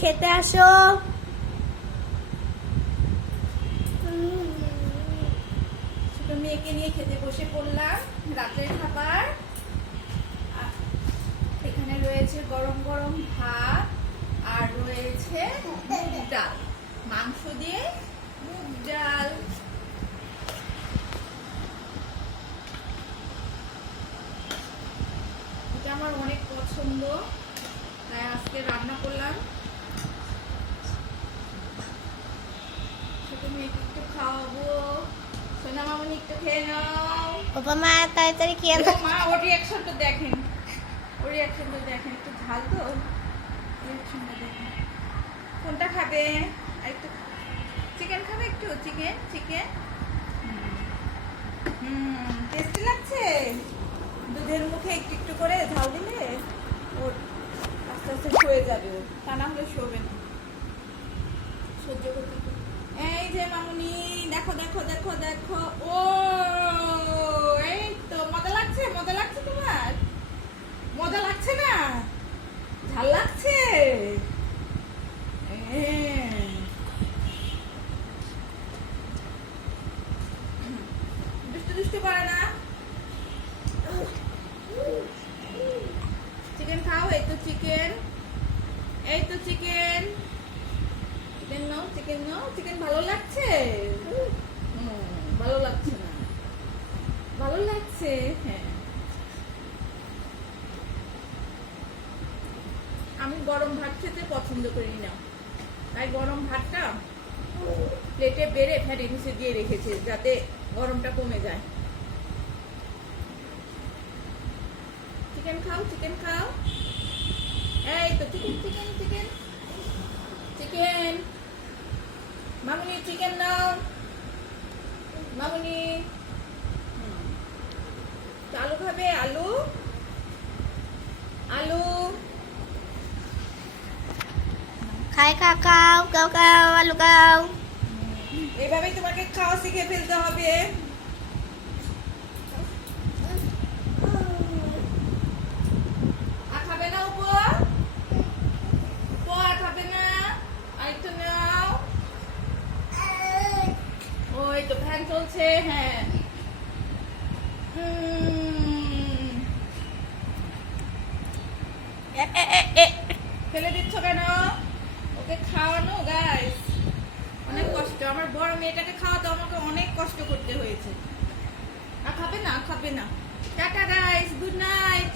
খেতে আসো। ছোট মেয়েকে নিয়ে খেতে বসে পড়লাম, রাতের খাবার। এখানে রয়েছে গরম গরম ভাত আর রয়েছে ডাল, মাংস দিয়ে মুগ ডাল। এটা আমার অনেক পছন্দ, তাই আজকে রান্না করলাম ছোট মেয়েকে একটু খাওয়াবো সোনা মামনি একটু খেয়ে নাও বাবা মা তাড়াতাড়ি খেয়ে ও মা ওর রিয়াকশনটা দেখেন। ওর রিয়াকশনটা দেখেন একটু ঝাল তো? রিয়াকশনটা দেখেন। কোনটা খাবে? আর একটু চিকেন খাবে একটু? চিকেন চিকেন হুম টেস্টি লাগছে? দুধের মুখে একটু একটু করে ঝাল দিলে ওর আস্তে আস্তে শুয়ে যাবে। ও তা না হলে শোবে না। সহ্য করতে যে মামুনি, দেখো দেখো দেখো দেখো। ও, এই তো, মজা লাগছে মজা লাগছে তোমার? মজা লাগছে না? ঝাল লাগছে? হ্যাঁ। দুষ্টু দুষ্টু করে না? চিকেন খাও, এই তো চিকেন। এই তো চিকেন। চিকেন নাও চিকেন নাও চিকেন ভালো লাগছে? ভালো লাগছে না। ভালো লাগছে হ্যাঁ। আমি গরম ভাত খেতে পছন্দ করি না। তাই গরম ভাতটা প্লেটে বেড়ে ফ্যাটে নিচে দিয়ে রেখেছে, যাতে গরমটা কমে যায়। চিকেন খাও চিকেন খাও। এই তো চিকেন চিকেন চিকেন মামুনি চিকেন নাও মামুনি আলু খাবে আলু আলু খাই খা খাও খাও খাও আলু খাও এইভাবেই তোমাকে খাওয়া শিখে ফেলতে হবে আর খাবে না উপর উপর আর খাবে না আরেকটু নাও ওই তো ফ্যান চলছে হ্যাঁ। ফেলে দিচ্ছ কেন? ওকে খাওয়ানো গাইস অনেক কষ্ট। আমার বড় মেয়েটাকে খাওয়াতে আমাকে অনেক কষ্ট করতে হয়েছে। আর খাবে না খাবে না। Tata guys good night